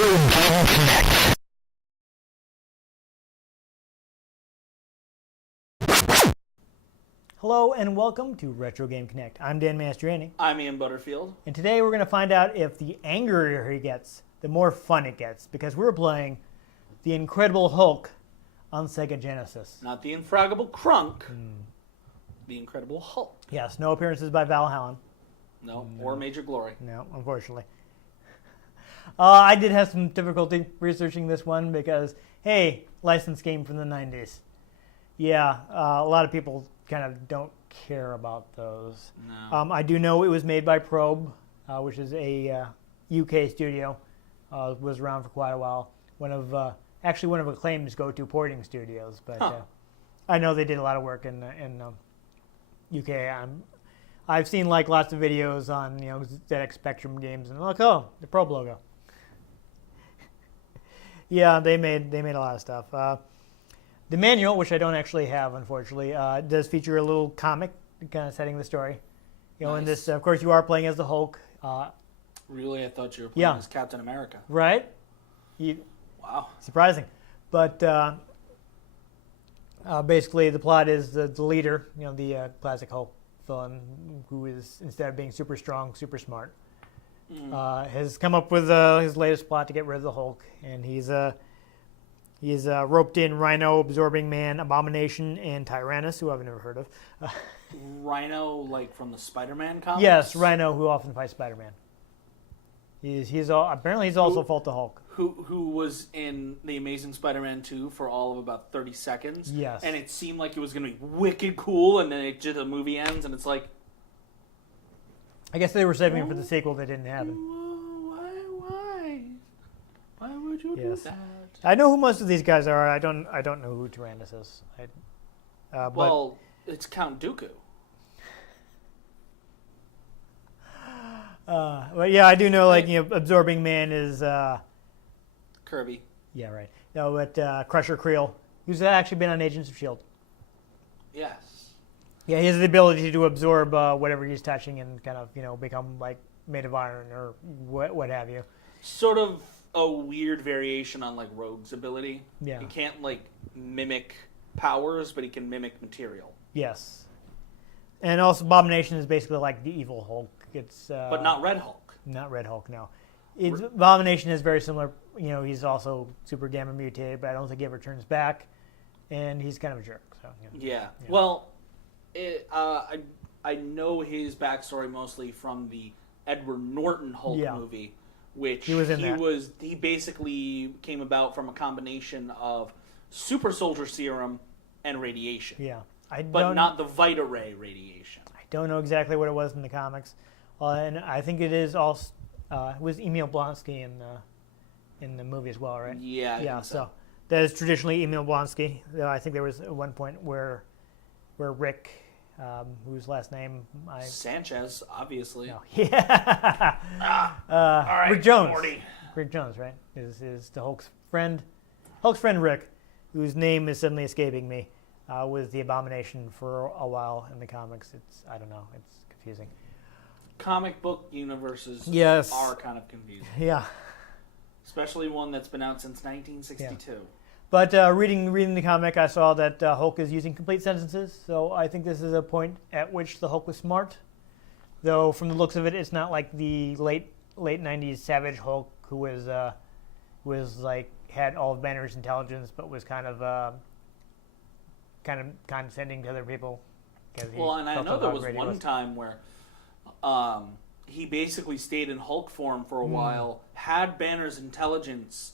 Game Connect. Hello and welcome to Retro Game Connect. I'm Dan Mastriani. I'm Ian Butterfield. And today we're going to find out if the angrier he gets, the more fun it gets. Because we're playing The Incredible Hulk on Sega Genesis. Not the Infraggable Crunk. The Incredible Hulk. Yes, no appearances by Val Hallen. No, or Major Glory. No, unfortunately. I did have some difficulty researching this one because, hey, licensed game from the 90s. Yeah, a lot of people kind of don't care about those. No. I do know it was made by Probe, which is a UK studio. Was around for quite a while. Actually one of Acclaim's go-to porting studios. But I know they did a lot of work in UK. I've seen like lots of videos on ZX Spectrum games, and look, oh, the Probe logo. Yeah, they made a lot of stuff. The manual, which I don't actually have, unfortunately, does feature a little comic kind of setting the story. Nice. In this, of course, you are playing as the Hulk. Really? I thought you were playing as Captain America. Right? Wow. Surprising. But basically, the plot is the leader, the classic Hulk villain, who is, instead of being super strong, super smart, has come up with his latest plot to get rid of the Hulk. And he's roped in Rhino, Absorbing Man, Abomination, and Tyrannus, who I've never heard of. Rhino, like from the Spider-Man comics? Yes, Rhino, who often fights Spider-Man. Apparently he's also fought the Hulk. Who was in The Amazing Spider-Man 2 for all of about 30 seconds. Yes. And it seemed like it was going to be wicked cool, and then the movie ends, and it's like... I guess they were saving it for the sequel that didn't happen. Why? Why would you do that? I know who most of these guys are. I don't know who Tyrannus is. Well, it's Count Dooku. But yeah, I do know. Absorbing Man is Kirby. Yeah, right. No, but Crusher Creel, who's actually been on Agents of Shield. Yes. Yeah, he has the ability to absorb whatever he's touching and kind of become like made of iron or what have you. Sort of a weird variation on like Rogue's ability. Yeah. He can't mimic powers, but he can mimic material. Yes. And also Abomination is basically like the evil Hulk. It's but not Red Hulk. Not Red Hulk, no. Abomination is very similar. He's also super gamma mutated, but I don't think he ever turns back, and he's kind of a jerk. So yeah. Well, I know his backstory mostly from the Edward Norton Hulk movie, which he basically came about from a combination of super soldier serum and radiation. Yeah, but not the Vita Ray radiation. I don't know exactly what it was in the comics, and I think it is also it was Emil Blonsky in the movie as well, right? Yeah. Yeah. So that is traditionally Emil Blonsky. I think there was at one point where Rick, whose last name Sanchez, obviously. No. Yeah. All right, Rick Jones. Morty. Rick Jones, right? Is the Hulk's friend Rick, whose name is suddenly escaping me, was the Abomination for a while in the comics. I don't know. It's confusing. Comic book universes are kind of confusing. Yeah. Especially one that's been out since 1962. Yeah. But reading the comic, I saw that Hulk is using complete sentences, so I think this is a point at which the Hulk was smart. Though from the looks of it, it's not like the late 90s Savage Hulk who was had all of Banner's intelligence, but was kind of condescending to other people. Well, and I know there was one time where he basically stayed in Hulk form for a while, had Banner's intelligence,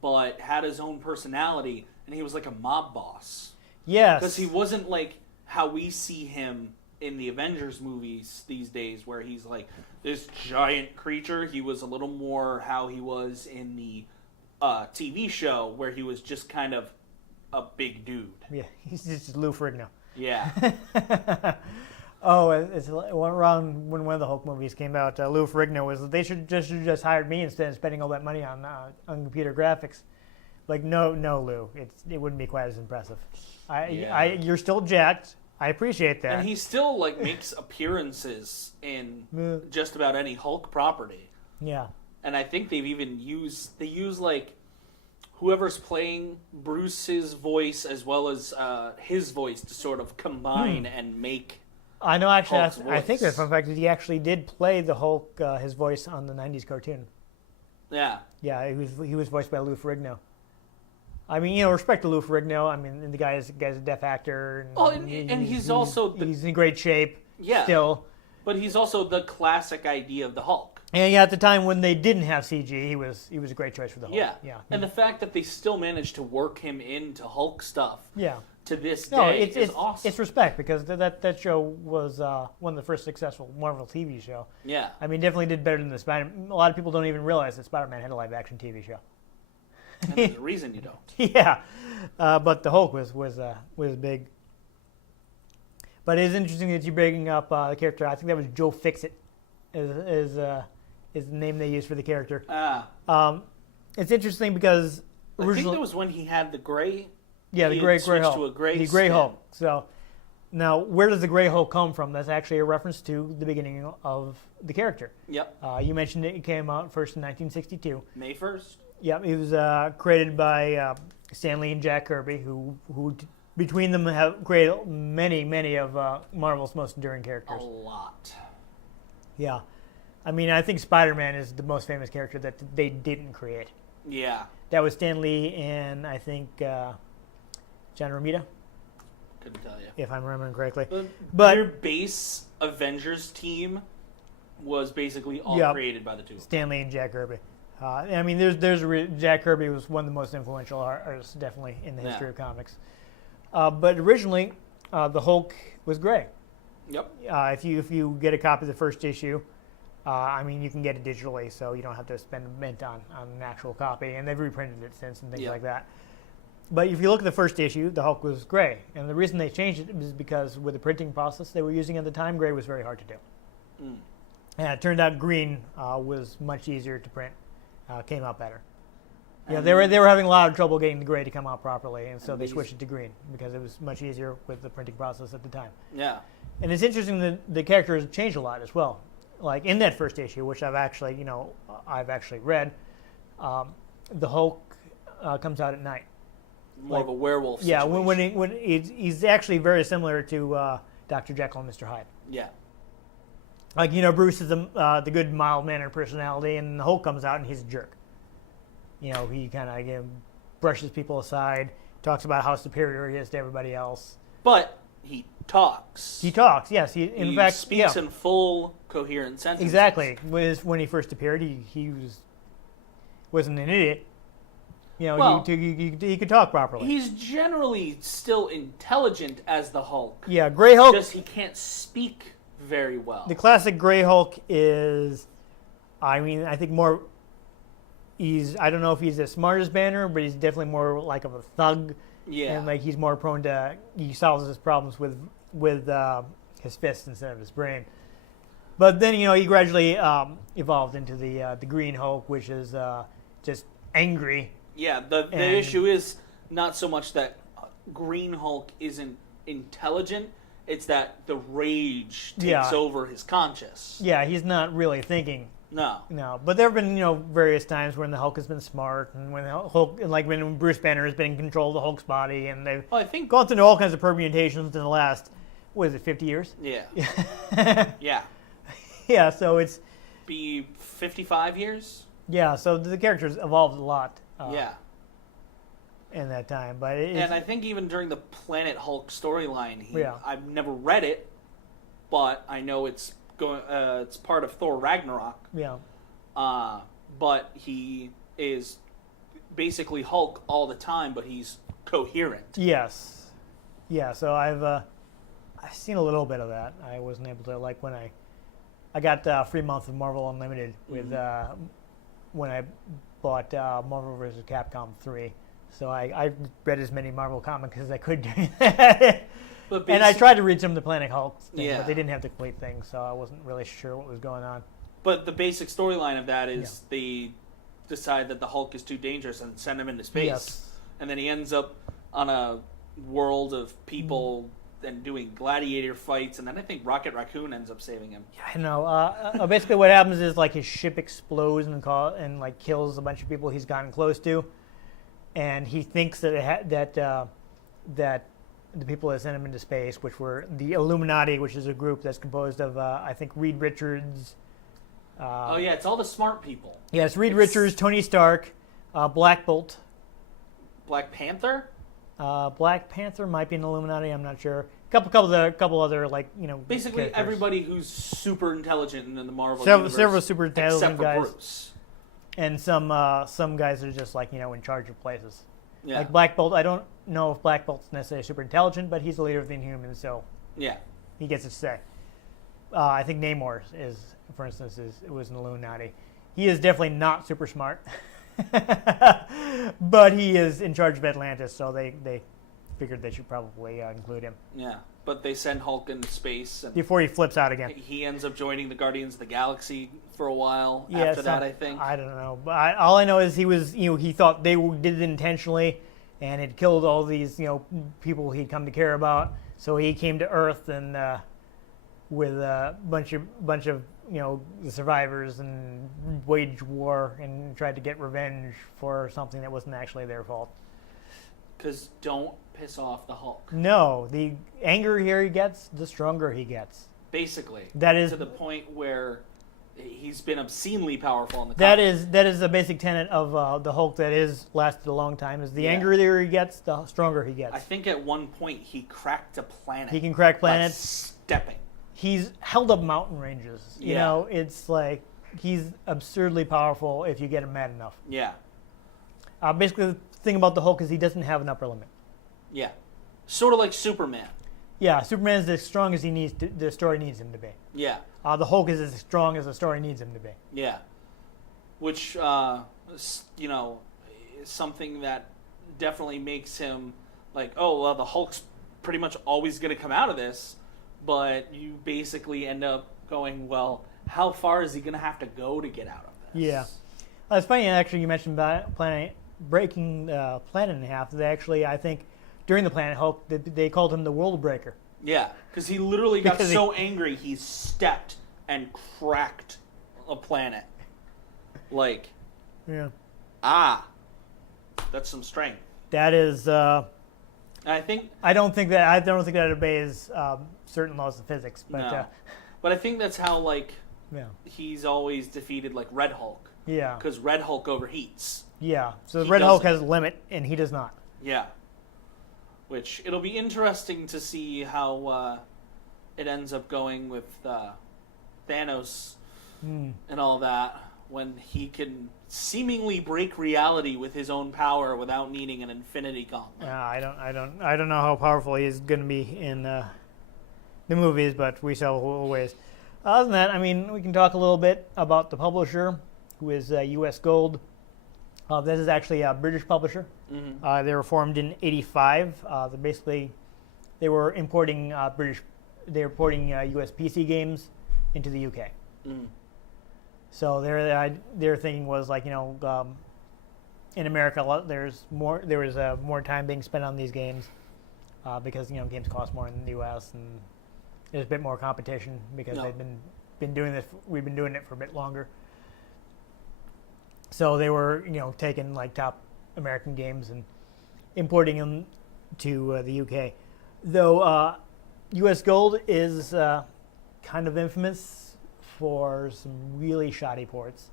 but had his own personality, and he was like a mob boss. Yes. Because he wasn't like how we see him in the Avengers movies these days, where he's like this giant creature. He was a little more how he was in the TV show, where he was just kind of a big dude. Yeah, he's just Lou Ferrigno. Yeah. Oh, it's around when one of the Hulk movies came out. Lou Ferrigno was they should just hired me instead of spending all that money on computer graphics. Like no, Lou, it wouldn't be quite as impressive. You're still jacked. I appreciate that. And he still makes appearances in just about any Hulk property. Yeah. And I think they've even use like whoever's playing Bruce's voice as well as his voice to sort of combine and make. I know, actually, Hulk's I think voice. the fun fact is he actually did play the Hulk, his voice on the 90s cartoon. Yeah. Yeah, he was voiced by Lou Ferrigno. I mean, respect to Lou Ferrigno. I mean, the guy's a deaf actor. And he's also he's in great shape. Yeah. Still. But he's also the classic idea of the Hulk. And yeah, at the time when they didn't have CG, he was a great choice for the Hulk. Yeah. Yeah. And the fact that they still managed to work him into Hulk stuff. Yeah. To this No, day it's is awesome. It's respect, because that show was one of the first successful Marvel TV show. Yeah. I mean, definitely did better than the Spider. A lot of people don't even realize that Spider-Man had a live-action TV show. And there's a reason you don't. Yeah, but the Hulk was big. But it is interesting that you're bringing up the character. I think that was Joe Fixit, is the name they used for the character. It's interesting because I think that was when he had the gray. Yeah, the gray Hulk. To a gray the gray skin. Hulk. So now, where does the gray Hulk come from? That's actually a reference to the beginning of the character. Yep. You mentioned it came out first in 1962. May 1st. Yep, it was created by Stan Lee and Jack Kirby, who between them have created many of Marvel's most enduring characters. A lot. Yeah. I mean, I think Spider-Man is the most famous character that they didn't create. Yeah. That was Stan Lee and I think John Romita, Couldn't tell you. if I'm remembering correctly. But their base Avengers team was basically all created by the two. Stan Lee and Jack Kirby. I mean, Jack Kirby was one of the most influential artists, definitely, in the history of comics. But originally, the Hulk was gray. Yep. If you get a copy of the first issue, I mean, you can get it digitally, so you don't have to spend a mint on an actual copy. And they've reprinted it since and things like that. But if you look at the first issue, the Hulk was gray. And the reason they changed it was because with the printing process they were using at the time, gray was very hard to do. Mm. And it turned out green was much easier to print. Came out better. Yeah, they were having a lot of trouble getting the gray to come out properly, and so they switched it to green because it was much easier with the printing process at the time. Yeah. And it's interesting that the character has changed a lot as well. Like in that first issue, which I've actually read, the Hulk comes out at night. More of a werewolf Yeah, situation. when he's actually very similar to Dr. Jekyll and Mr. Hyde. Yeah. Like, Bruce is the good, mild-mannered personality, and the Hulk comes out and he's a jerk. He kind of brushes people aside, talks about how superior he is to everybody else. But he talks. He talks, yes. He speaks in full, coherent sentences. Exactly. When he first appeared, he wasn't an idiot. He could talk properly. He's generally still intelligent as the Hulk. Yeah, Gray Hulk. Just he can't speak very well. The classic Gray Hulk is, I think more. I don't know if he's as smart as Banner, but he's definitely more like of a thug. Yeah. And he's more prone to, he solves his problems with his fists instead of his brain. But then he gradually evolved into the Green Hulk, which is just angry. Yeah. The issue is not so much that Green Hulk isn't intelligent. It's that the rage takes over his conscience. Yeah, he's not really thinking. No, but there have been various times when the Hulk has been smart, and when the Hulk, like when Bruce Banner has been in control of the Hulk's body, and they've gone through all kinds of permutations in the last, 50 years? Yeah. Yeah. Yeah, so it's be 55 years. Yeah, so the characters evolved a lot. In that time, but and I think even during the Planet Hulk storyline, I've never read it, but I know it's going. It's part of Thor Ragnarok. Yeah. But he is basically Hulk all the time, but he's coherent. Yes. Yeah. So I've seen a little bit of that. I wasn't able to when I got a free month of Marvel Unlimited with when I bought Marvel vs. Capcom 3. So I read as many Marvel comics as I could during that. And I tried to read some of the Planet Hulk things, but they didn't have the complete thing, so I wasn't really sure what was going on. But the basic storyline of that is they decide that the Hulk is too dangerous and send him into space. Yes. And then he ends up on a world of people and doing gladiator fights, and then I think Rocket Raccoon ends up saving him. Yeah, I know. Basically, what happens is like his ship explodes and like kills a bunch of people he's gotten close to, and he thinks that that the people that sent him into space, which were the Illuminati, which is a group that's composed of I think Reed Richards. Oh yeah, it's all the smart people. Yes, Reed Richards, Tony Stark, Black Bolt. Black Panther? Black Panther might be an Illuminati. I'm not sure. Couple other like basically characters. Everybody who's super intelligent in the Marvel several universe, super intelligent except for guys, Bruce. and some guys that are just like in charge of places. Yeah. Like Black Bolt. I don't know if Black Bolt's necessarily super intelligent, but he's the leader of the Inhumans, so Yeah. he gets his say. I think Namor for instance, was an Illuminati. He is definitely not super smart. But he is in charge of Atlantis, so they figured they should probably include him. Yeah. But they send Hulk into space, and Before he flips out again. he ends up joining the Guardians of the Galaxy for a while Yeah, after that, I think. I don't know. But all I know is he thought they did it intentionally, and it killed all these people he'd come to care about. So he came to Earth and with a bunch of the survivors and waged war and tried to get revenge for something that wasn't actually their fault. Because don't piss off the Hulk. No, the angrier he gets, the stronger he gets. Basically. That is to the point where he's been obscenely powerful in the that comics. is a basic tenet of the Hulk that is lasted a long time. Is the angrier he gets, the stronger he gets. I think at one point he cracked a planet. He can crack by planets. stepping. He's held up mountain ranges. You know, it's like he's absurdly powerful if you get him mad enough. Yeah. Basically, the thing about the Hulk is he doesn't have an upper limit. Yeah. Sort of like Superman. Yeah, Superman's as strong as the story needs him to be. Yeah. The Hulk is as strong as the story needs him to be. Yeah. Which, is something that definitely makes him like, oh, well, the Hulk's pretty much always going to come out of this, but you basically end up going, well, how far is he going to have to go to get out of this? Yeah. It's funny, actually, you mentioned about breaking the planet in half. They actually, I think, during the Planet Hulk, they called him the World Breaker. Yeah, because he literally got so angry he stepped and cracked a planet. Like, yeah, that's some strength. That is. I don't think that obeys certain laws of physics, but no. But I think that's how yeah, he's always defeated Red Hulk. Yeah, because Red Hulk overheats. Yeah, so Red Hulk has a limit, and he does not. Yeah. Which, it'll be interesting to see how it ends up going with Thanos and all that, when he can seemingly break reality with his own power without needing an infinity gauntlet. I don't know how powerful he is going to be in the movies, but we saw a little ways. Other than that, I mean, we can talk a little bit about the publisher, who is US Gold. This is actually a British publisher. Mm-hmm. They were formed in '85. They were importing US PC games into the UK. Mm. So their thinking was like, in America there was more time being spent on these games because games cost more in the US, and there's a bit more competition because they've been doing this. We've been doing it for a bit longer. So they were, taking top American games and importing them to the UK. Though US Gold is kind of infamous for some really shoddy ports.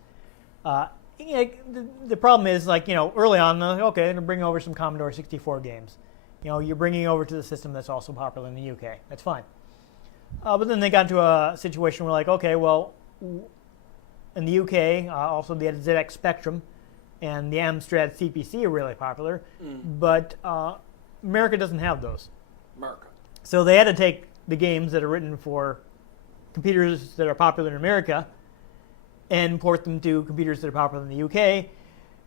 The problem is, early on, okay, they're going to bring over some Commodore 64 games. You're bringing over to the system that's also popular in the UK. That's fine. But then they got into a situation where, okay, well, in the UK, also the ZX Spectrum and the Amstrad CPC are really popular, but America doesn't have those. America. So they had to take the games that are written for computers that are popular in America and port them to computers that are popular in the UK,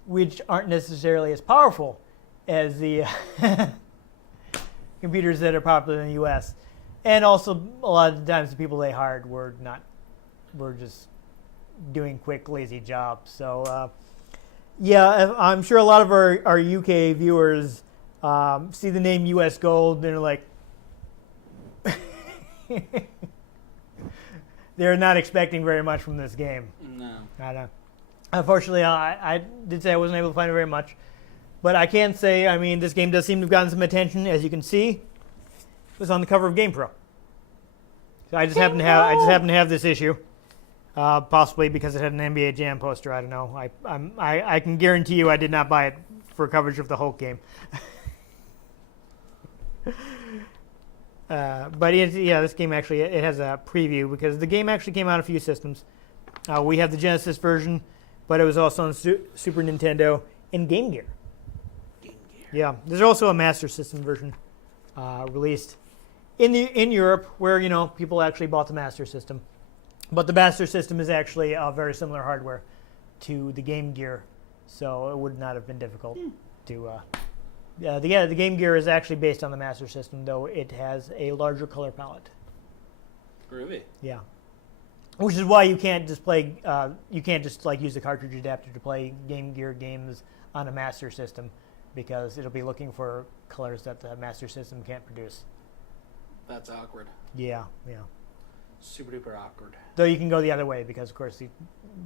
which aren't necessarily as powerful as the computers that are popular in the US. And also, a lot of the times the people they hired were just doing quick, lazy jobs. So, I'm sure a lot of our UK viewers see the name US Gold and they're like, They're not expecting very much from this game. No. I know. Unfortunately, I did say I wasn't able to find it very much. But I can say, I mean, this game does seem to have gotten some attention. As you can see, it was on the cover of GamePro. So I just happen to have this issue. Possibly because it had an NBA Jam poster. I don't know. I can guarantee you I did not buy it for coverage of the Hulk game. But this game actually it has a preview because the game actually came out on a few systems. We have the Genesis version, but it was also on Super Nintendo and Game Gear. Yeah, there's also a Master System version released in Europe, where people actually bought the Master System. But the Master System is actually very similar hardware to the Game Gear, so it would not have been difficult to. The Game Gear is actually based on the Master System, though it has a larger color palette. Really? Yeah, which is why you can't just play. You can't just use the cartridge adapter to play Game Gear games on a Master System, because it'll be looking for colors that the Master System can't produce. That's awkward. Yeah. Super duper awkward. Though you can go the other way, because of course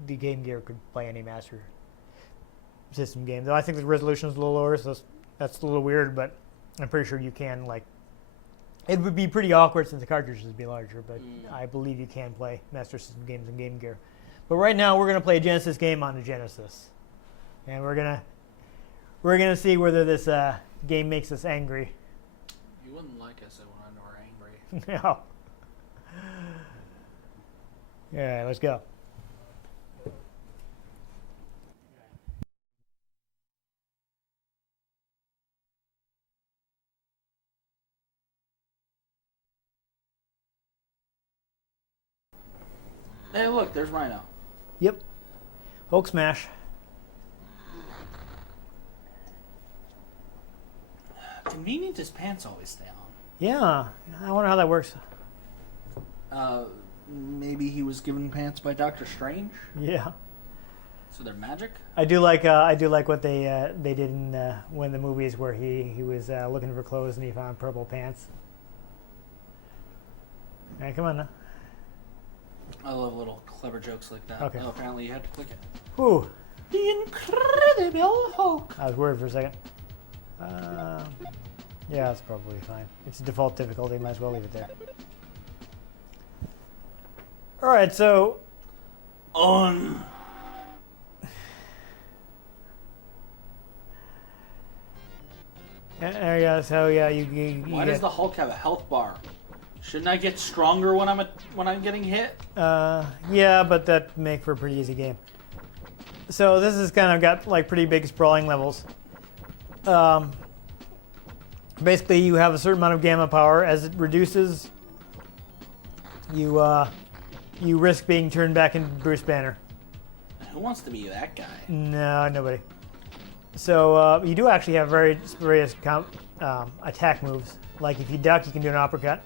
the Game Gear could play any Master System game. Though I think the resolution is a little lower, so that's a little weird. But I'm pretty sure you can It would be pretty awkward since the cartridges would be larger, but I believe you can play Master System games in Game Gear. But right now we're gonna play a Genesis game on the Genesis, and we're gonna see whether this game makes us angry. You wouldn't like us when we're angry. No. Yeah, let's go. Hey, look, there's Rhino. Yep. Hulk smash. Convenient his pants always stay on. Yeah, I wonder how that works. Maybe he was given pants by Doctor Strange. Yeah. So they're magic. I do like what they did in one of the movies where he was looking for clothes and he found purple pants. All right, come on now. I love little clever jokes like that. Okay. Oh, apparently you had to click it. Whew. The Incredible Hulk. I was worried for a second. Yeah, it's probably fine. It's a default difficulty. Might as well leave it there. All right, so On. there you go. So yeah, you Why does the Hulk have a health bar? Shouldn't I get stronger when I'm getting hit? Yeah, but that make for a pretty easy game. So this has kind of got pretty big sprawling levels. Basically, you have a certain amount of gamma power. As it reduces, you risk being turned back into Bruce Banner. Who wants to be that guy? No, nobody. So you do actually have various attack moves. Like if you duck, you can do an uppercut.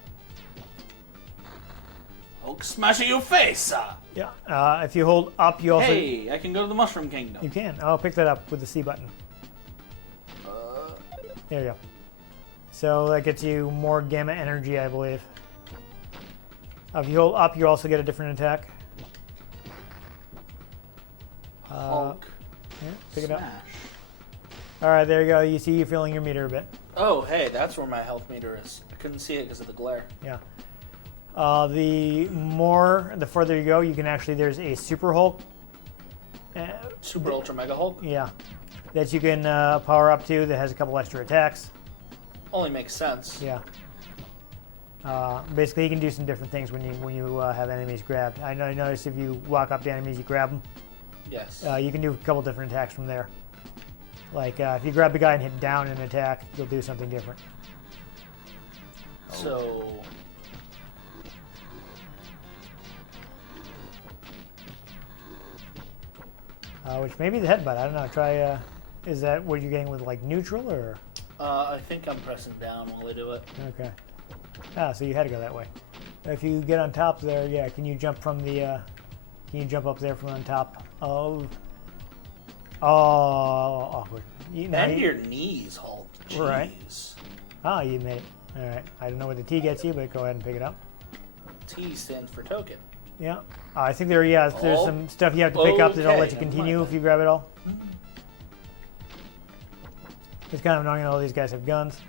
Hulk smashing your face! Yeah. If you hold up, you also... Hey, I can go to the Mushroom Kingdom. You can. I'll pick that up with the C button. There you go. So that gets you more gamma energy, I believe. If you hold up, you also get a different attack. Hulk. Yeah, pick Smash. it up. All right, there you go. You see you're filling your meter a bit. Oh, hey, that's where my health meter is. I couldn't see it because of the glare. Yeah. The further you go, you can actually, there's a Super Hulk. Super Ultra Mega Hulk? Yeah. That you can power up to that has a couple extra attacks. Only makes sense. Yeah. Basically, you can do some different things when you have enemies grabbed. I noticed if you walk up to enemies, you grab them. Yes. You can do a couple different attacks from there. Like if you grab the guy and hit down in an attack, you'll do something different. So... Which may be the headbutt. I don't know. Try. Is that what you're getting with neutral or? I think I'm pressing down while I do it. Okay. So you had to go that way. If you get on top there, yeah. Can you jump from the? Can you jump up there from on top of? Oh, awkward. Bend your knees, Hulk. Jeez. Right. You made it. All right. I don't know what the T gets you, but go ahead and pick it up. T stands for token. Yeah. I think there's some stuff you have to pick up that'll let you Okay, continue never if you grab it all. It's kind of annoying all these guys have guns.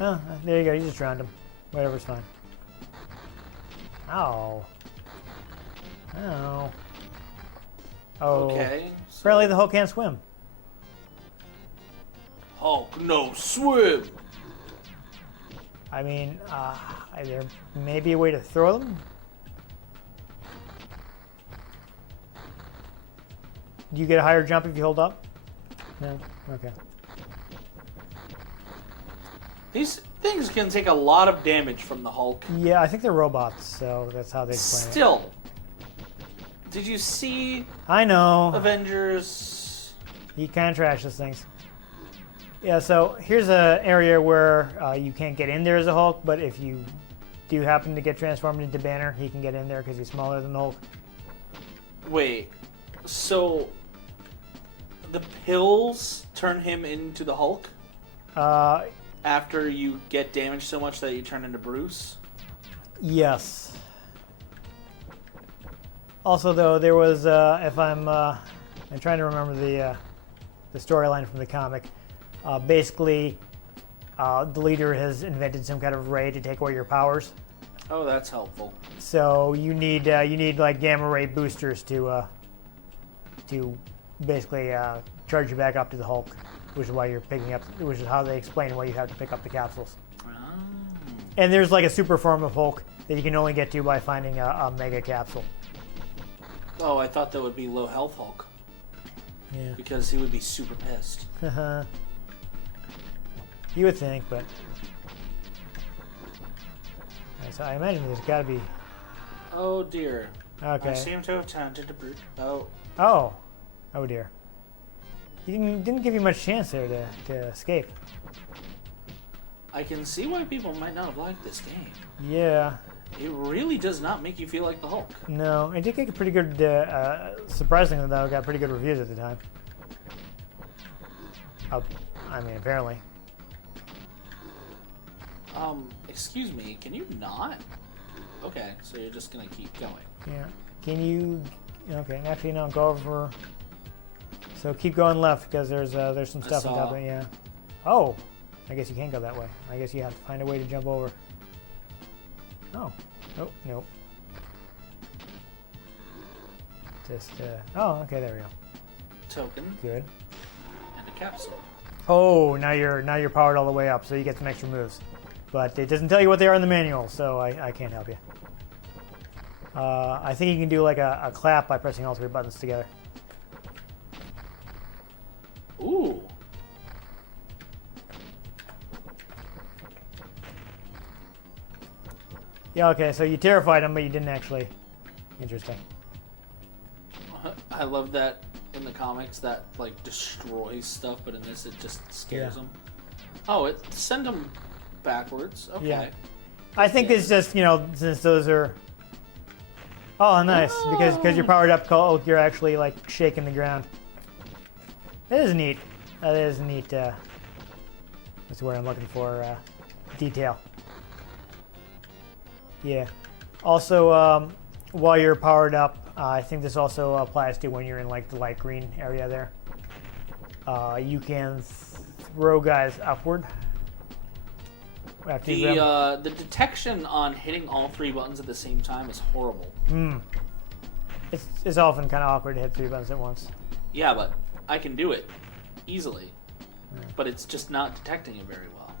Oh, there you go. You just drowned him. Whatever's fine. Ow. Ow. Oh. Okay. So Apparently the Hulk can't swim. Hulk, no swim. I mean, there may be a way to throw them. Do you get a higher jump if you hold up? No? Okay. These things can take a lot of damage from the Hulk. Yeah, I think they're robots, so that's how they explain it. Still, did you see I know. Avengers? He kind of trashes things. Yeah, so here's an area where you can't get in there as a Hulk, but if you do happen to get transformed into Banner, he can get in there because he's smaller than the Hulk. Wait, so the pills turn him into the Hulk after you get damaged so much that you turn into Bruce? Yes. Also, though, there was, if I'm trying to remember the storyline from the comic. Basically, the leader has invented some kind of ray to take away your powers. Oh, that's helpful. So you need like gamma ray boosters to basically charge you back up to the Hulk, which is why you're picking up. Which is how they explain why you have to pick up the capsules. Oh. And there's like a super form of Hulk that you can only get to by finding a mega capsule. Oh, I thought that would be low health Hulk Yeah. because he would be super pissed. You would think, but so I imagine there's got to be. Oh dear. Okay. I seem to have taunted the brute. Oh. Oh dear. He didn't give you much chance there to escape. I can see why people might not have liked this game. Yeah. It really does not make you feel like the Hulk. No, it did get a pretty good. Surprisingly, though, it got pretty good reviews at the time. I mean, apparently. Excuse me, can you not? Okay, so you're just gonna keep going. Yeah. Can you? Okay. Actually, no. Go over. So keep going left because there's some stuff on top of it. Yeah. Oh, I guess you can't go that way. I guess you have to find a way to jump over. Oh. Oh, nope. Just, oh, okay, there we go. Token Good. and a capsule. Oh, now you're powered all the way up, so you get some extra moves. But it doesn't tell you what they are in the manual, so I can't help you. I think you can do like a clap by pressing all three buttons together. Ooh. Yeah, okay, so you terrified him, but you didn't actually. Interesting. I love that in the comics that like destroys stuff, but in this it just scares them. Oh, it sent them backwards. Okay. Yeah. I think it's just, since those are. Oh, nice. Because you're powered up, Hulk, you're actually like shaking the ground. That is neat. That is neat. That's the word I'm looking for. Detail. Yeah. Also, while you're powered up, I think this also applies to when you're in like the light green area there. You can throw guys upward. After you grab The detection on hitting all three buttons at the same time is horrible. It's often kind of awkward to hit three buttons at once. Yeah, but I can do it easily. But it's just not detecting it very well.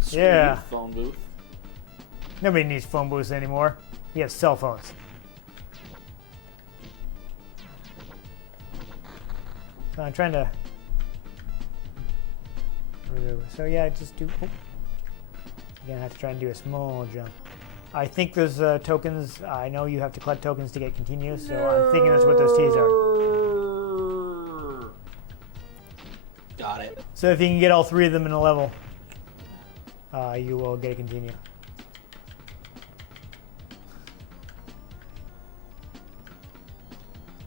Screw Yeah. you, phone booth. Nobody needs phone booths anymore. You have cell phones. So I'm trying to. So yeah, just do. Oh. You're gonna have to try and do a small jump. I think those tokens. I know you have to collect tokens to get continue, so I'm thinking that's what those T's are. Got it. So if you can get all three of them in a level, you will get a continue.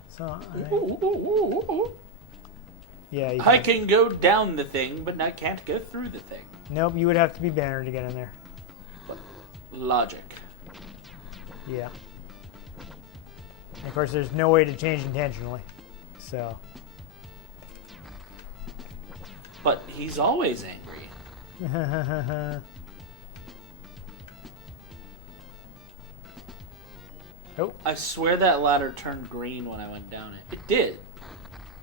So Yeah. You I can go down the thing, but I can't go through the thing. Nope, you would have to be Banner to get in there. But logic. Yeah. And of course, there's no way to change intentionally. So. But he's always angry. Oh. I swear that ladder turned green when I went down it. It did.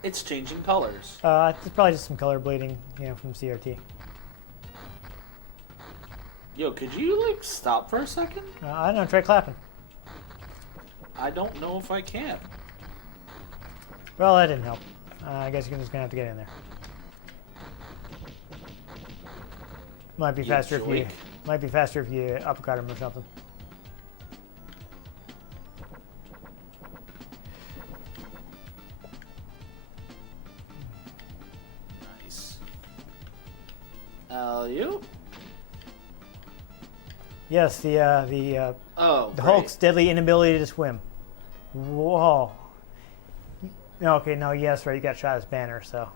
It's changing colors. It's probably just some color bleeding, from CRT. Yo, could you, like, stop for a second? I don't know, try clapping. I don't know if I can. Well, that didn't help. I guess you're just gonna have to get in there. Might be You faster if you. joik. Might be faster if you uppercut him or something. Nice. You? Yes, the Oh, the great. Hulk's deadly inability to swim. Whoa. Okay, no, yes, right. You got shot as Banner, so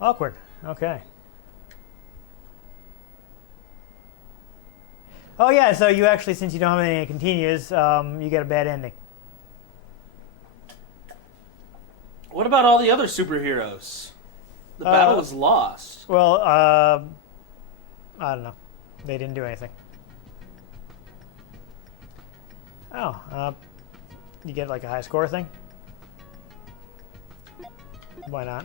awkward. Okay. Oh yeah, so you actually, since you don't have any continues, you get a bad ending. What about all the other superheroes? The battle was lost. Well, I don't know. They didn't do anything. Oh, you get like a high score thing? Why not?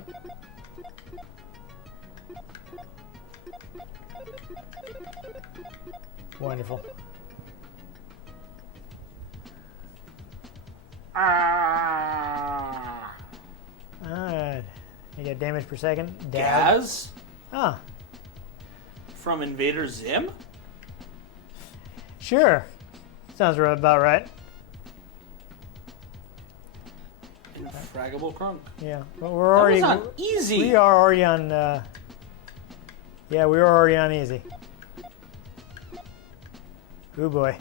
Wonderful. Alright. You get damage per second. Gaz Ah, from Invader Zim? sure. Sounds about right. Infraggable Crunk. Yeah. But we're That already. was on easy. We are already on. Yeah, we were already on easy. Ooh boy.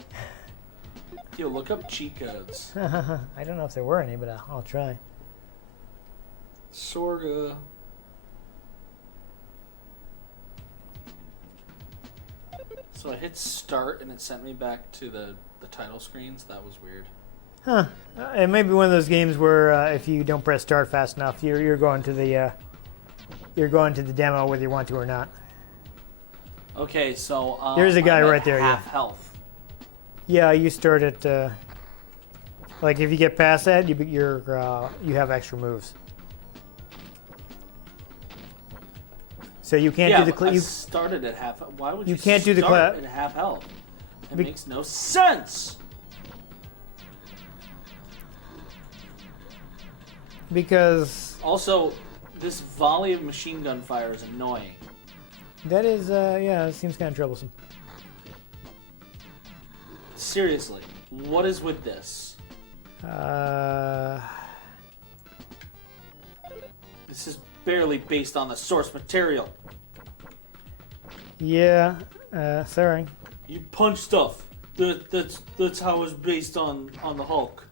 Yo, look up cheat codes. I don't know if there were any, but I'll try. Sorga. So I hit start and it sent me back to the title screens. That was weird. Huh. It may be one of those games where if you don't press start fast enough, you're going to the demo whether you want to or not. Okay, so There's a guy I'm at right there, yeah. half health. Yeah, you start at like if you get past that, you have extra moves. So you can't Yeah, do but I the started at half. Why would you you can't do the start clap- at half health? It Be- makes no sense. because Also, this volley of machine gun fire is annoying. that is yeah, it seems kind of troublesome. Seriously, what is with this? This is barely based on the source material. Yeah, sorry. You punch stuff. That's how it's based on the Hulk.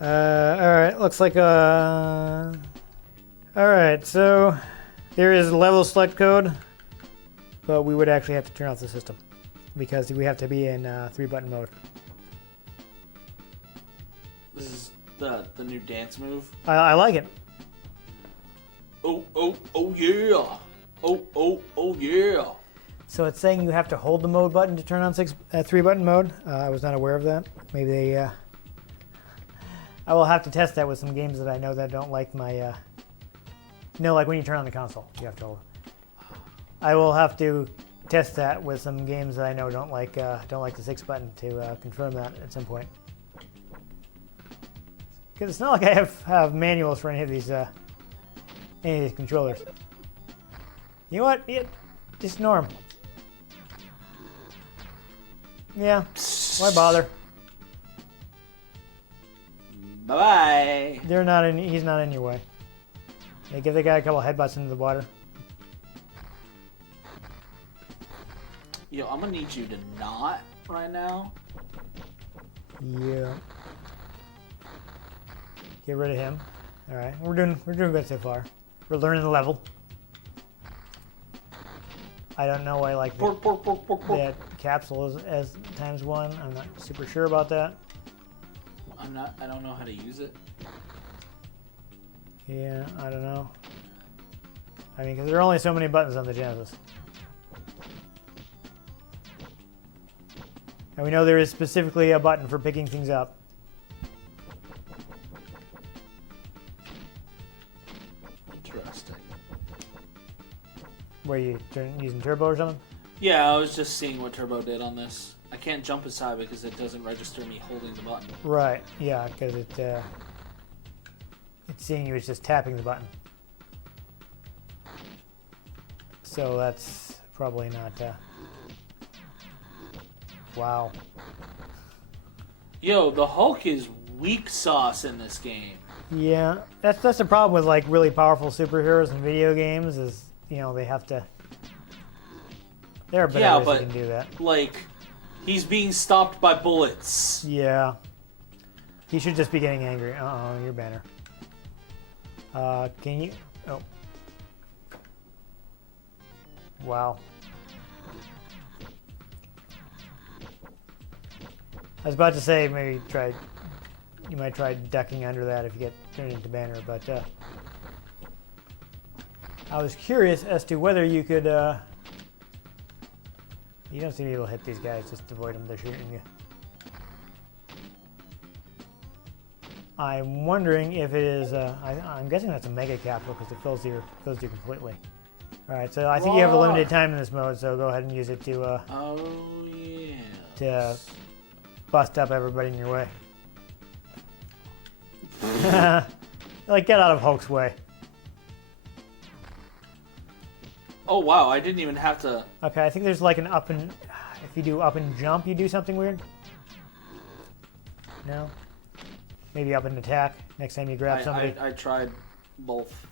All right, looks like all right, so there is a level select code, but we would actually have to turn off the system because we have to be in 3-button mode. This is the new dance move. I like it. Oh yeah. Oh yeah. So it's saying you have to hold the mode button to turn on 3-button mode. I was not aware of that. Maybe they. I will have to test that with some games that I know that don't like my. Like when you turn on the console, you have to hold. I will have to test that with some games that I know don't like the 6 button to confirm that at some point. Because it's not like I have manuals for any of these controllers. You know what? Just ignore 'em. Yeah. Why bother? Bye bye. They're not in. He's not in your way. They give the guy a couple headbutts into the water. Yo, I'm gonna need you to not right now. Yeah. Get rid of him. All right, we're doing good so far. We're learning the level. I don't know why I like Pork, pork, pork, pork, pork. that capsule as ×1. I'm not super sure about that. I don't know how to use it. Yeah, I don't know. I mean, because there are only so many buttons on the Genesis. And we know there is specifically a button for picking things up. Interesting. Where you using turbo or something? Yeah, I was just seeing what Turbo did on this. I can't jump aside because it doesn't register me holding the button. Right, yeah, because it's seeing you as just tapping the button. So that's probably not... Wow. Yo, the Hulk is weak sauce in this game. Yeah, that's the problem with like really powerful superheroes in video games is, you know, they have to... There are better ways you can do that. Like, he's being stopped by bullets. Yeah. He should just be getting angry. Uh-oh, your banner. Can you... Oh. Wow. I was about to say maybe you might try ducking under that if you get turned into banner, but I was curious as to whether you could... You don't seem able to hit these guys, just avoid them, they're shooting you. I'm wondering if it is, I'm guessing that's a mega capsule because it fills you completely. Alright, so I think you have a limited time in this mode, so go ahead and use it to, Oh, yeah. to bust up everybody in your way. Like, get out of Hulk's way. Oh, wow, I didn't even have to... Okay, I think there's like an up and... If you do up and jump, you do something weird? No? Maybe up and attack next time you grab somebody? I tried both.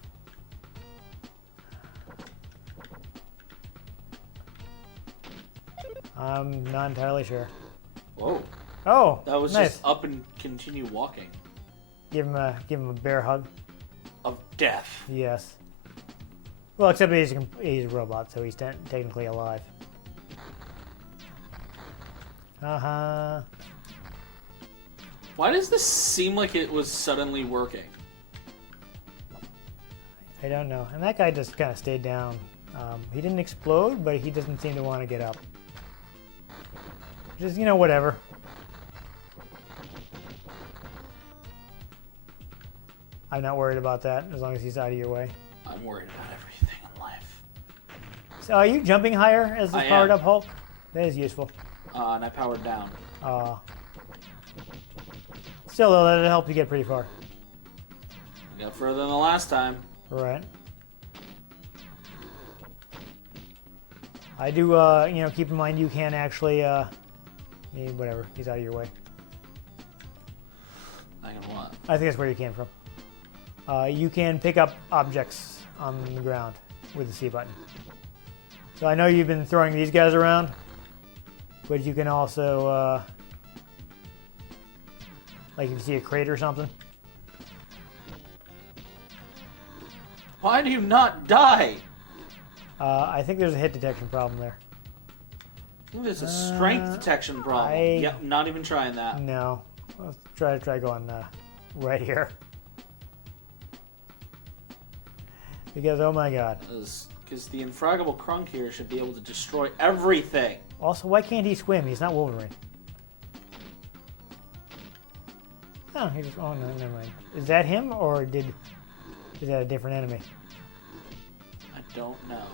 I'm not entirely sure. Whoa. Oh, That was nice. just up and continue walking. Give him a bear hug. Of death. Yes. Well, except he's a robot, so he's technically alive. Uh-huh. Why does this seem like it was suddenly working? I don't know. And that guy just kind of stayed down. He didn't explode, but he doesn't seem to want to get up. Just, you know, whatever. I'm not worried about that, as long as he's out of your way. I'm worried about everything in life. So are you jumping higher as the I powered am. up Hulk? That is useful. And I powered down. Still, though, that'll help you get pretty far. I got further than the last time. Right. I do, you know, keep in mind you can actually, whatever, he's out of your way. I can what? I think that's where you came from. You can pick up objects on the ground with the C button. So I know you've been throwing these guys around, but you can also, like if you see a crate or something. Why do you not die? I think there's a hit detection problem there. I think there's a strength detection problem. Yep, not even trying that. No. Let's try going right here. Because, oh my god. Because the infraggable Crunk here should be able to destroy everything. Also, why can't he swim? He's not Wolverine. Oh, he just... Oh, no, never mind. Is that him, or is that a different enemy? I don't know.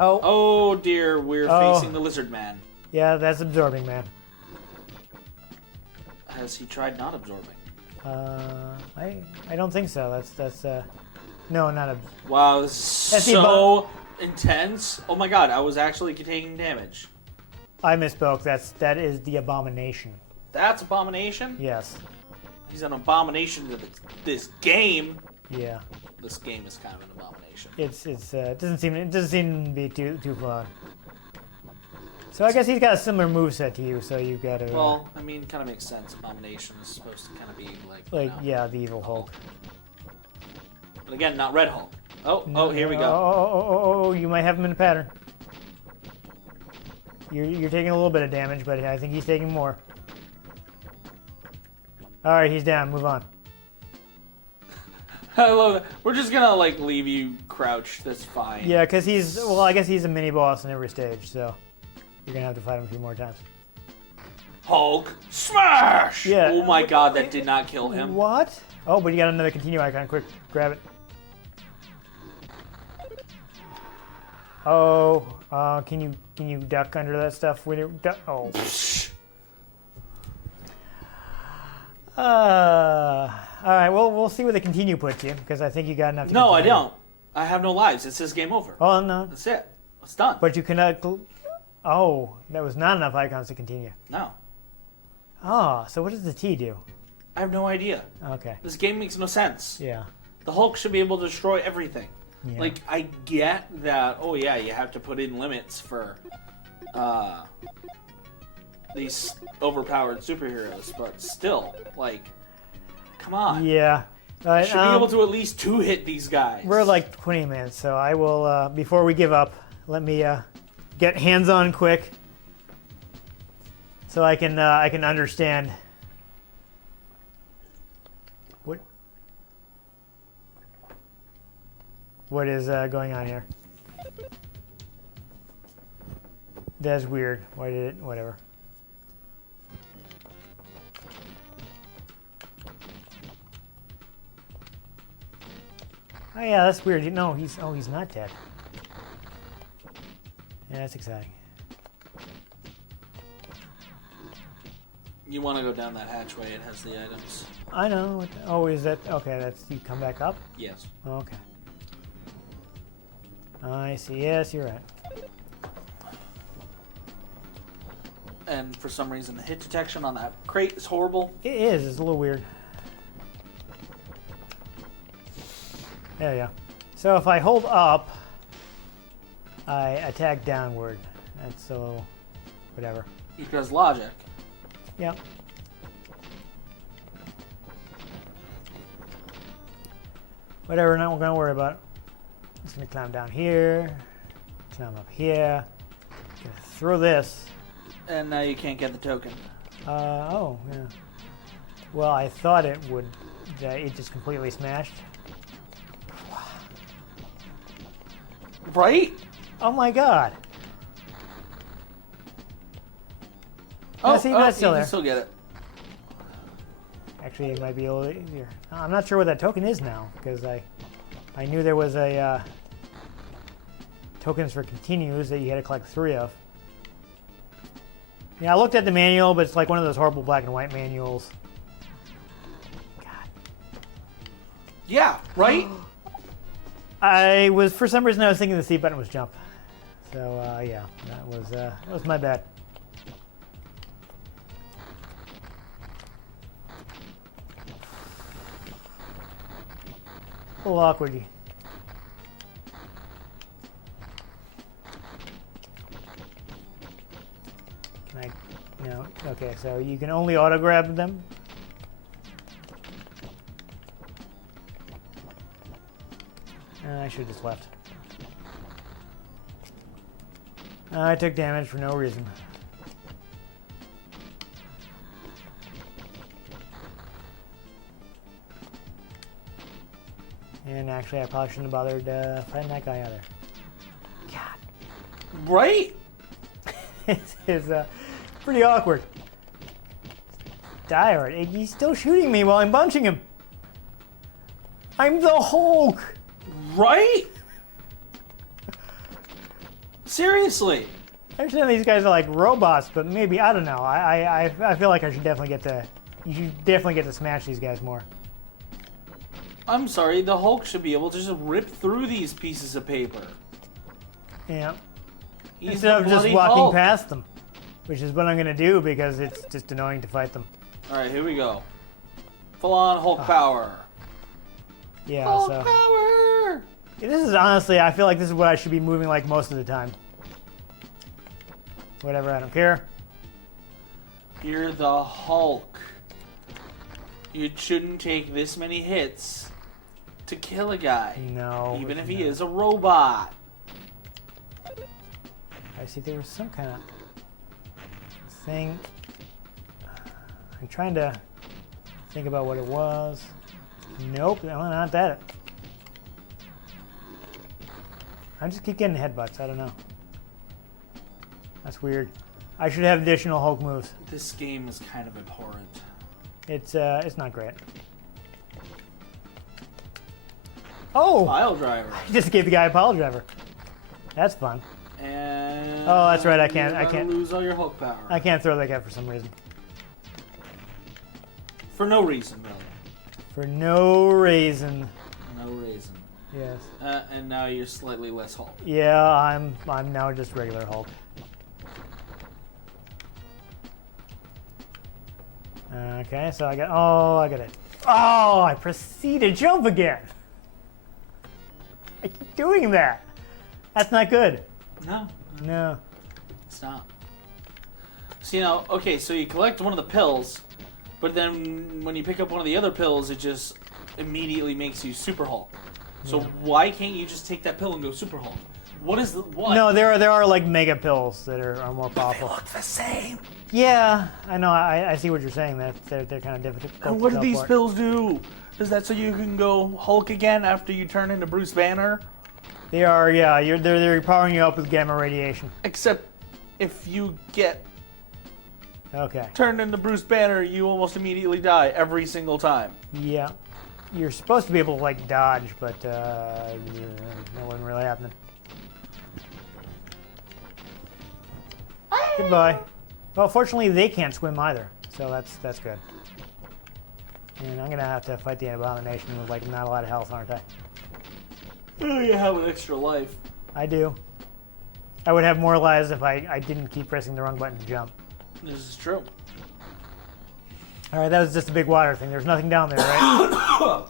Oh. Oh dear, we're facing the Lizard Man. Yeah, that's Absorbing Man. Has he tried not absorbing? I don't think so. That's no, not a... Wow, this is That's so intense. Oh my god, I was actually taking damage. I misspoke. That is the Abomination. That's Abomination? Yes. He's an abomination to this game. Yeah. This game is kind of an abomination. It doesn't seem to be too fun. So I guess he's got a similar moveset to you, so you've got to... Well, I mean, kind of makes sense. Abomination is supposed to kind of be like... yeah, the evil Hulk. But again, not Red Hulk. Oh, here we go. Oh, you might have him in a pattern. You're taking a little bit of damage, but I think he's taking more. All right, he's down. Move on. I love that. We're just gonna like leave you crouched. That's fine. Yeah, because I guess he's a mini boss in every stage, so you're gonna have to fight him a few more times. Hulk smash! Yeah. Oh my God, that did not kill him. What? Oh, but you got another continue icon. Quick, grab it. Oh, can you duck under that stuff? Oh. All right. Well, we'll see where the continue puts you, because I think you got enough. No, I don't. I have no lives. It says game over. Oh no. That's it. It's done. But you cannot. Oh, that was not enough icons to continue. No. Oh, so what does the T do? I have no idea. Okay. This game makes no sense. Yeah. The Hulk should be able to destroy everything. Yeah. Like, I get that, oh yeah, you have to put in limits for these overpowered superheroes, but still, like, come on. Yeah. You should be able to at least two-hit these guys. We're like 20 minutes, so I will, before we give up, let me get hands-on quick so I can understand what is going on here. That's weird. Why did it? Whatever. Oh yeah, that's weird. No, he's not dead. Yeah, that's exciting. You want to go down that hatchway, it has the items. I know. Oh, is that... Okay, that's... You come back up? Yes. Okay. I see. Yes, you're right. And for some reason, the hit detection on that crate is horrible. It is. It's a little weird. There you go. So if I hold up, I attack downward. That's so... Whatever. Because logic. Yeah. Whatever, not going to worry about it. I'm just going to climb down here, climb up here, gonna throw this. And now you can't get the token. Oh, yeah. Well, I thought it would, it just completely smashed. Right? Oh my God. Oh, See, that's still you there. can still get it. Actually, it might be a little easier. I'm not sure what that token is now, because I knew there was a tokens for continues that you had to collect 3 of. Yeah, I looked at the manual, but it's like one of those horrible black and white manuals. God. Yeah, right? For some reason, I was thinking the C button was jump. So, yeah, that was my bad. A little awkward. Can I, okay, so you can only auto grab them. I should have just left. I took damage for no reason. And actually, I probably shouldn't have bothered fighting that guy either. God. Right? It's pretty awkward. Die already. He's still shooting me while I'm punching him. I'm the Hulk! Right? Seriously. I understand these guys are like robots, but maybe, I don't know. I feel like I should definitely get to... You should definitely get to smash these guys more. I'm sorry, the Hulk should be able to just rip through these pieces of paper. Yeah. He's Instead of the just bloody walking Hulk. past them. Which is what I'm going to do because it's just annoying to fight them. Alright, here we go. Full on Hulk power. Yeah, Hulk so... power! This is honestly, I feel like this is what I should be moving like most of the time. Whatever, I don't care. You're the Hulk. You shouldn't take this many hits to kill a guy. No. Even if no. he is a robot. I see there was some kind of thing. I'm trying to think about what it was. Nope, no, not that. I just keep getting headbutts. I don't know. That's weird. I should have additional Hulk moves. This game is kind of abhorrent. It's not great. Oh! Pile driver. I just gave the guy a pile driver. That's fun. And Oh, that's right. I can't lose all your Hulk power. I can't throw that guy for some reason. For no reason, really. For no reason. No reason. Yes. And now you're slightly less Hulk. Yeah, I'm now just regular Hulk. Okay, so I got it. Oh, I proceed to jump again. I keep doing that. That's not good. No, No. it's not. So, okay, so you collect one of the pills, but then when you pick up one of the other pills, it just immediately makes you Super Hulk. So why can't you just take that pill and go Super Hulk? What is what? No, there are like mega pills that are more powerful. They look the same. Yeah, I know. I see what you're saying. That they're kind of difficult. And what to do these teleport. pills do? Is that so you can go Hulk again after you turn into Bruce Banner? They are. Yeah, they're powering you up with gamma radiation. Except if you get Okay. turned into Bruce Banner, you almost immediately die every single time. Yeah. You're supposed to be able to like dodge, but that wasn't really happening. Goodbye. Well, fortunately, they can't swim either, so that's good. And I'm gonna have to fight the Abomination with like not a lot of health, aren't I? Oh, you have an extra life. I do. I would have more lives if I didn't keep pressing the wrong button to jump. This is true. All right, that was just a big water thing. There's nothing down there, right?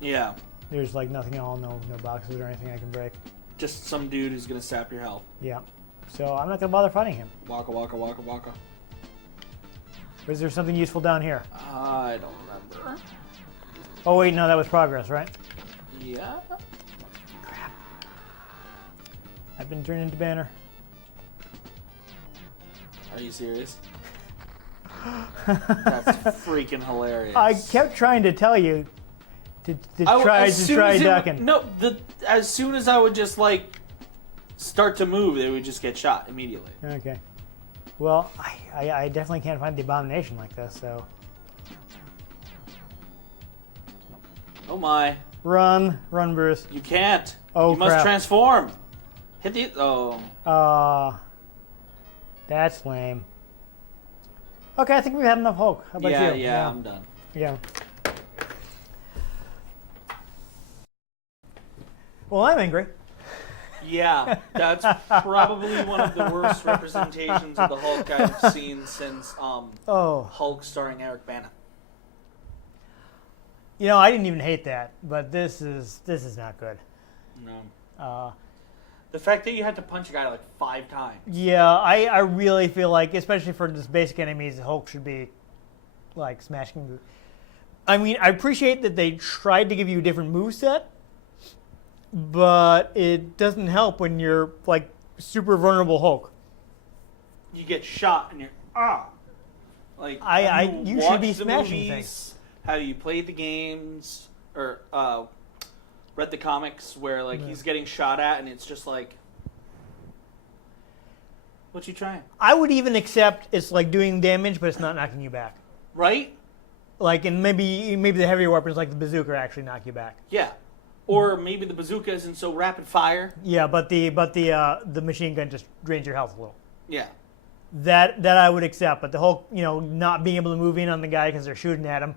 Yeah. There's like nothing at all, no boxes or anything I can break. Just some dude who's gonna sap your health. Yeah. So I'm not gonna bother fighting him. Waka waka waka waka. Or is there something useful down here? I don't remember. Oh wait, no, that was progress, right? Yeah. I've been turned into Banner. Are you serious? That's freaking hilarious. I kept trying to tell you to as soon try as ducking. as soon as I would just like start to move, they would just get shot immediately. Okay. Well, I definitely can't find the Abomination like this, so Oh my. run, Bruce. You can't. Oh, you must crap. transform. Hit the That's lame. Okay, I think we've had enough Hulk. How about you? yeah, I'm done. Yeah. Well, I'm angry. Yeah, that's probably one of the worst representations of the Hulk I've seen since Hulk starring Eric Bana. You know, I didn't even hate that, but this is not good. No. The fact that you had to punch a guy like 5 times. Yeah, I really feel like, especially for just basic enemies, Hulk should be like smashing. I mean, I appreciate that they tried to give you a different moveset, but it doesn't help when you're like super vulnerable Hulk. You get shot and you're like you should be smashing things. Have you played the games or read the comics where like he's getting shot at and it's just like, what you trying? I would even accept it's like doing damage, but it's not knocking you back. Right? Like, and maybe the heavier weapons like the bazooka actually knock you back. Yeah. Or maybe the bazooka isn't so rapid fire. Yeah, but the machine gun just drains your health a little. Yeah. That I would accept, but the Hulk, not being able to move in on the guy because they're shooting at him.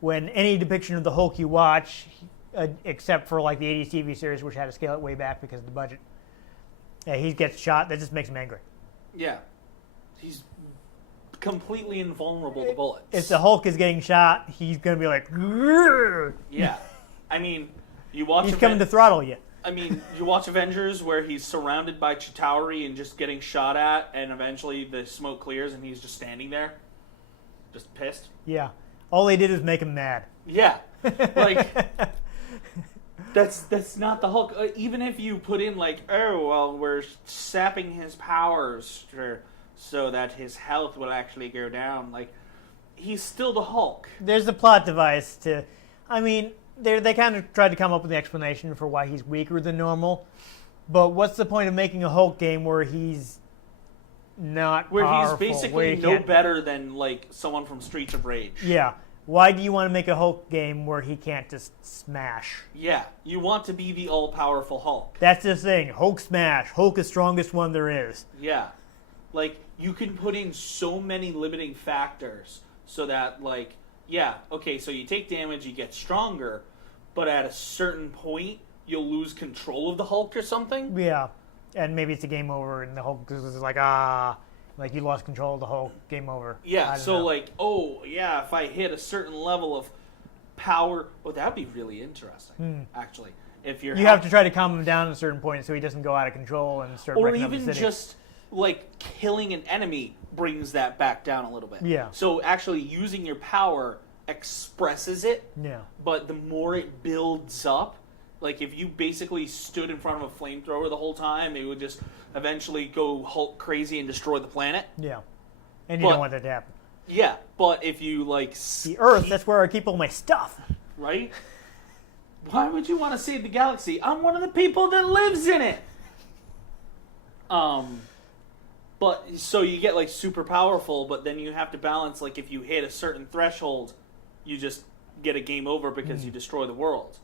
When any depiction of the Hulk you watch, except for like the 80s TV series, which had to scale it way back because of the budget, he gets shot. That just makes him angry. Yeah. He's completely invulnerable to bullets. If the Hulk is getting shot, he's gonna be like, "Grrr." Yeah. I mean, you watch. He's coming to throttle you. I mean, you watch Avengers where he's surrounded by Chitauri and just getting shot at, and eventually the smoke clears and he's just standing there, just pissed. Yeah. All they did was make him mad. Yeah, like that's not the Hulk. Even if you put in like, oh well, we're sapping his powers so that his health will actually go down. Like, he's still the Hulk. There's a plot device to, I mean, they kind of tried to come up with an explanation for why he's weaker than normal. But what's the point of making a Hulk game where he's not Where powerful, he's basically no better than like someone from Streets of Rage. Yeah. Why do you want to make a Hulk game where he can't just smash? Yeah, you want to be the all-powerful Hulk. That's the thing. Hulk smash. Hulk is strongest one there is. Yeah. Like, you can put in so many limiting factors so that, like, yeah, okay, so you take damage, you get stronger, but at a certain point, you'll lose control of the Hulk or something. Yeah. And maybe it's a game over and the Hulk is like, like you lost control of the Hulk, game over. Yeah, so like, oh, yeah, if I hit a certain level of power, well, that'd be really interesting, actually. If you have to try to calm him down at a certain point so he doesn't go out of control and start or wrecking up the even city. just, like, killing an enemy brings that back down a little bit. Yeah. So actually using your power expresses it, Yeah. but the more it builds up, like if you basically stood in front of a flamethrower the whole time, it would just eventually go Hulk crazy and destroy the planet. Yeah. And you don't want that to happen. Yeah, but if you like The Earth, that's where I keep all my stuff. Right? Why would you want to save the galaxy? I'm one of the people that lives in it. But so you get like super powerful, but then you have to balance, like if you hit a certain threshold, you just get a game over because you destroy the world.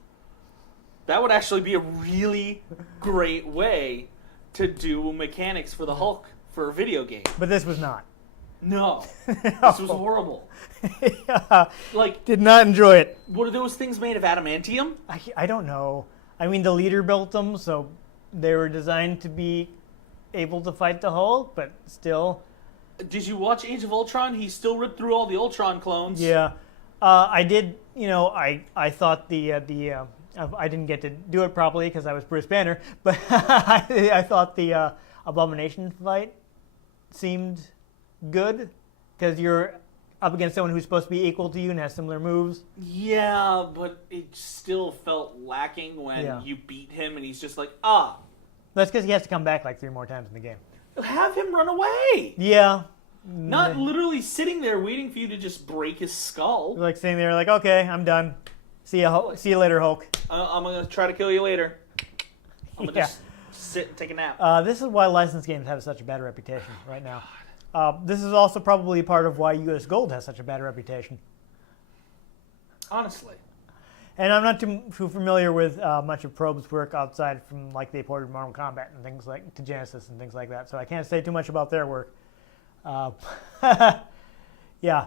That would actually be a really great way to do mechanics for the Hulk for a video game. But this was not. No. This was horrible. Yeah. Like, Did not enjoy it. were those things made of adamantium? I don't know. I mean, the leader built them, so they were designed to be able to fight the Hulk, but still. Did you watch Age of Ultron? He still ripped through all the Ultron clones. Yeah. I did, I thought I didn't get to do it properly because I was Bruce Banner, but I thought the Abomination fight seemed good because you're up against someone who's supposed to be equal to you and has similar moves. Yeah, but it still felt lacking when Yeah. you beat him and he's just like, That's because he has to come back like 3 more times in the game. have him run away. Yeah. Not literally sitting there waiting for you to just break his skull. Like sitting there like, okay, I'm done. See you later, Hulk. I'm going to try to kill you later. I'm going to Yeah. just sit and take a nap. This is why licensed games have such a bad reputation right now. This is also probably part of why US Gold has such a bad reputation. Honestly. And I'm not too familiar with much of Probe's work outside from like they ported Mortal Kombat and things like to Genesis and things like that. So I can't say too much about their work. Yeah.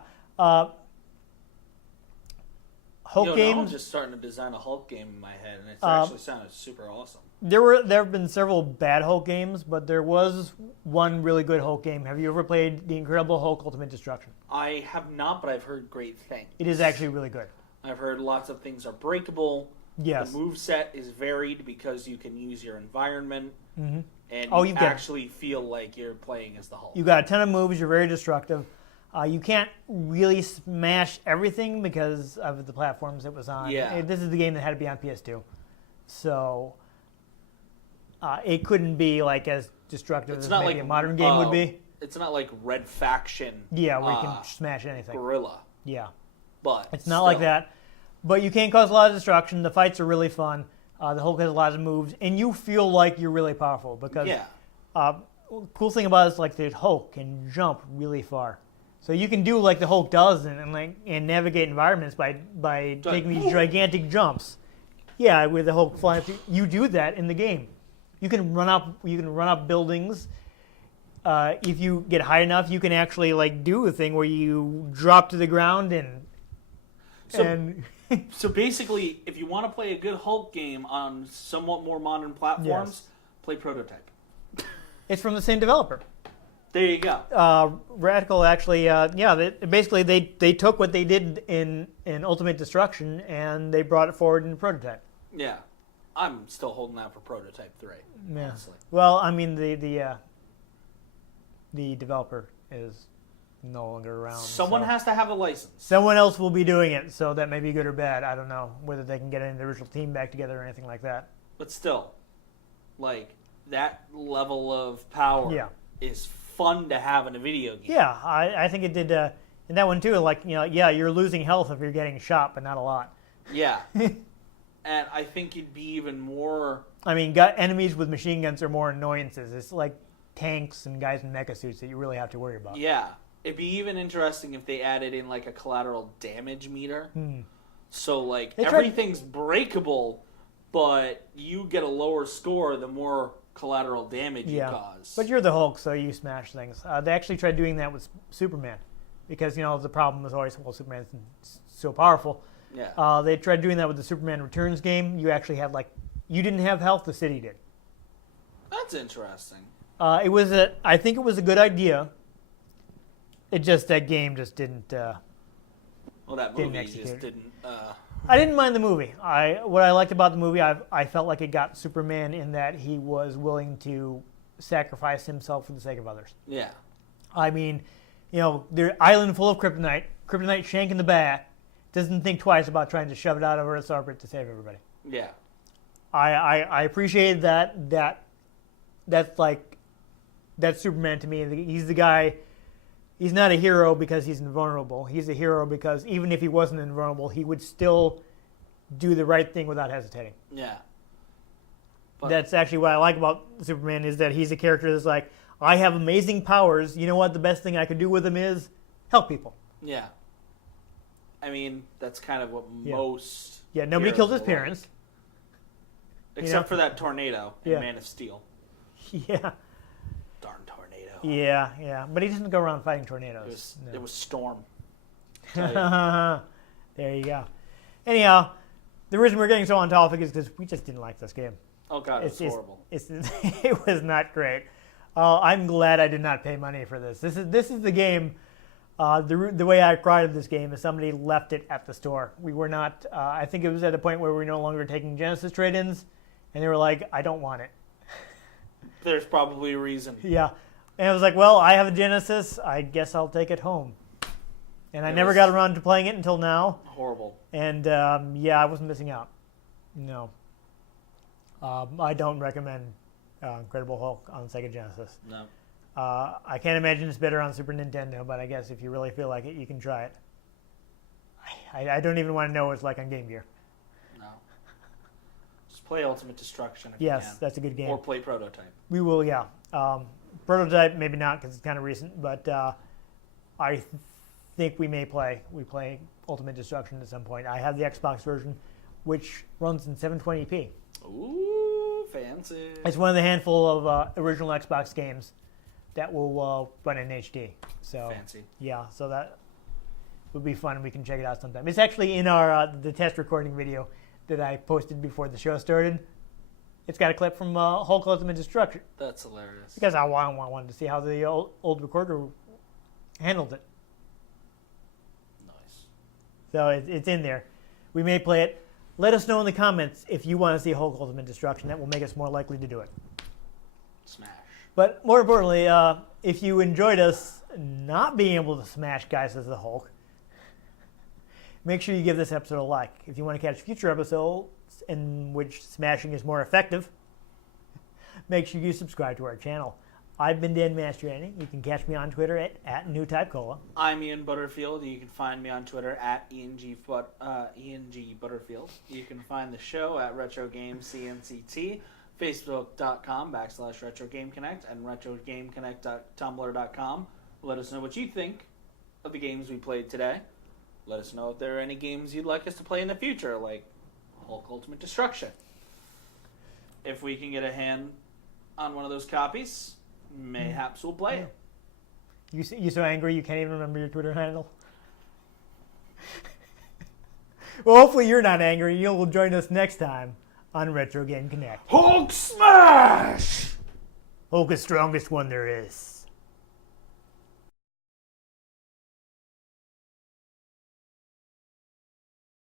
Hulk Now I'm games. just starting to design a Hulk game in my head, and it's actually sounded super awesome. There have been several bad Hulk games, but there was one really good Hulk game. Have you ever played The Incredible Hulk Ultimate Destruction? I have not, but I've heard great things. It is actually really good. I've heard lots of things are breakable. Yes. The moveset is varied because you can use your environment, and Oh, you you've got- actually feel like you're playing as the Hulk. You got a ton of moves. You're very destructive. You can't really smash everything because of the platforms it was on. Yeah. This is the game that had to be on PS2, so it couldn't be like as destructive It's as not maybe like a modern game would be. It's not like Red Faction. Yeah, where you can smash anything. Gorilla, Yeah, but it's not like that. But you can cause a lot of destruction. The fights are really fun. The Hulk has a lot of moves, and you feel like you're really powerful because. Yeah. Cool thing about it is like the Hulk can jump really far. So you can do like the Hulk does and navigate environments by taking these gigantic jumps. Yeah, with the Hulk flying through, you do that in the game. You can run up buildings. If you get high enough, you can actually like do a thing where you drop to the ground and So basically, if you want to play a good Hulk game on somewhat more modern platforms, play Prototype. it's from the same developer. There you go. Radical actually, they took what they did in Ultimate Destruction and they brought it forward in Prototype. Yeah. I'm still holding out for Prototype 3, honestly. Well, I mean the developer is no longer around. Someone so. has to have a license. Someone else will be doing it, so that may be good or bad. I don't know whether they can get an original team back together or anything like that. But still, like, that level of power is fun to have in a video game. Yeah, I think it did. In that one too, like, yeah, you're losing health if you're getting shot, but not a lot. Yeah. And I think it'd be even more... I mean, enemies with machine guns are more annoyances. It's like tanks and guys in mecha suits that you really have to worry about. Yeah. It'd be even interesting if they added in, like, a collateral damage meter. So, like, everything's breakable, but you get a lower score the more collateral damage you cause. But you're the Hulk, so you smash things. They actually tried doing that with Superman. Because, the problem was always, well, Superman's so powerful. Yeah. They tried doing that with the Superman Returns game. You actually had, you didn't have health, the city did. That's interesting. I think it was a good idea. That game just didn't. Well, that movie just didn't. I didn't mind the movie. What I liked about the movie, I felt like it got Superman in that he was willing to sacrifice himself for the sake of others. Yeah. I mean, they're island full of kryptonite. Kryptonite shank in the back. Doesn't think twice about trying to shove it out of Earth's orbit to save everybody. Yeah. I appreciate that. That's Superman to me. He's the guy. He's not a hero because he's invulnerable. He's a hero because even if he wasn't invulnerable, he would still do the right thing without hesitating. Yeah. But that's actually what I like about Superman is that he's a character that's like, I have amazing powers. You know what? The best thing I could do with them is help people. Yeah. I mean, that's kind of what most... Yeah, nobody kills his parents. Except for that tornado in Man of Steel. Yeah. Darn tornado. Yeah. But he doesn't go around fighting tornadoes. It was Storm. There you go. Anyhow, the reason we're getting so on topic is because we just didn't like this game. Oh, God, it's horrible. It was not great. I'm glad I did not pay money for this. This is the game... the way I acquired this game is somebody left it at the store. We were not, I think it was at a point where we were no longer taking Genesis trade-ins, and they were like, I don't want it. There's probably a reason. Yeah. And I was like, well, I have a Genesis. I guess I'll take it home. And I never got around to playing it until now. Horrible. And, I wasn't missing out. No. I don't recommend Incredible Hulk on Sega Genesis. No. I can't imagine it's better on Super Nintendo, but I guess if you really feel like it, you can try it. I don't even want to know what it's like on Game Gear. No. Just play Ultimate Destruction if you can. Yes, that's a good game. Or play Prototype. We will, yeah. Prototype, maybe not because it's kind of recent, but I think we play Ultimate Destruction at some point. I have the Xbox version, which runs in 720p. Ooh, fancy. It's one of the handful of original Xbox games that will run in HD. So fancy. Yeah, so that would be fun. We can check it out sometime. It's actually in our the test recording video that I posted before the show started. It's got a clip from Hulk Ultimate Destruction. That's hilarious. Because I wanted to see how the old recorder handled it. Nice. So it's in there. We may play it. Let us know in the comments if you want to see Hulk Ultimate Destruction. That will make us more likely to do it. Smash. But more importantly, if you enjoyed us not being able to smash guys as the Hulk, make sure you give this episode a like. If you want to catch future episodes in which smashing is more effective, make sure you subscribe to our channel. I've been Dan Mastriani. You can catch me on Twitter at NewTypeCola. I'm Ian Butterfield. You can find me on Twitter at ENG Butterfield. You can find the show at RetroGameCNCT. Facebook.com/RetroGameConnect and RetroGameConnect.tumblr.com. Let us know what you think of the games we played today. Let us know if there are any games you'd like us to play in the future, like Hulk Ultimate Destruction. If we can get a hand on one of those copies, mayhaps we'll play it. You're so angry you can't even remember your Twitter handle? Well, hopefully you're not angry. You'll join us next time on Retro Game Connect. Hulk smash! Hulk is strongest one there is.